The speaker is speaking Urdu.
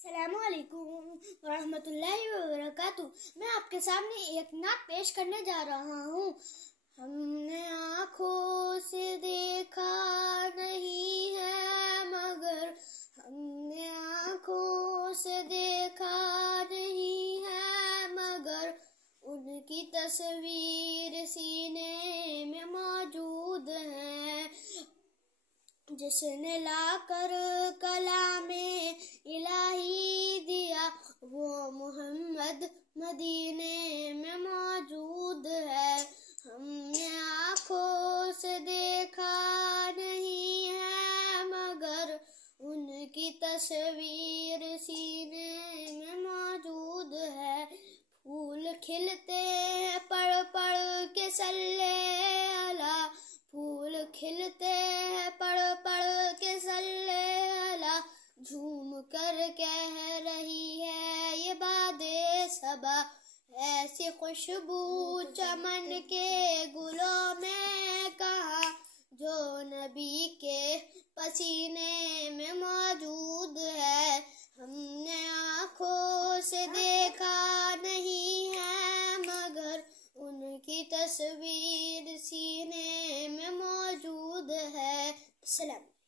السلام علیکم ورحمۃ اللہ وبرکاتہ۔ میں آپ کے سامنے ایک نعت پیش کرنے جا رہا ہوں۔ ہم نے آنکھوں سے دیکھا نہیں ہے مگر، ہم نے آنکھوں سے دیکھا نہیں ہے مگر، ان کی تصویر سینے میں موجود ہے۔ جس نے لا کر کلام الہی دیا، وہ محمد مدینے میں موجود ہے۔ ہم نے آنکھوں سے دیکھا نہیں ہے مگر، ان کی تصویر سینے میں موجود ہے۔ پھول کھلتے ہیں پڑھ پڑھ کے صلی اللہ، پھول کھلتے ہیں پڑھ پڑھ کے صلی اللہ، جھوم کر کہہ رہی ہے یہ باد صبا، ایسی خوشبو چمن کے گلوں میں کہاں، جو نبی کے پسینے میں موجود ہے۔ ہم نے آنکھوں سے دیکھا نہیں ہے مگر، ان کی تصویر سینے میں موجود ہے۔ السلام۔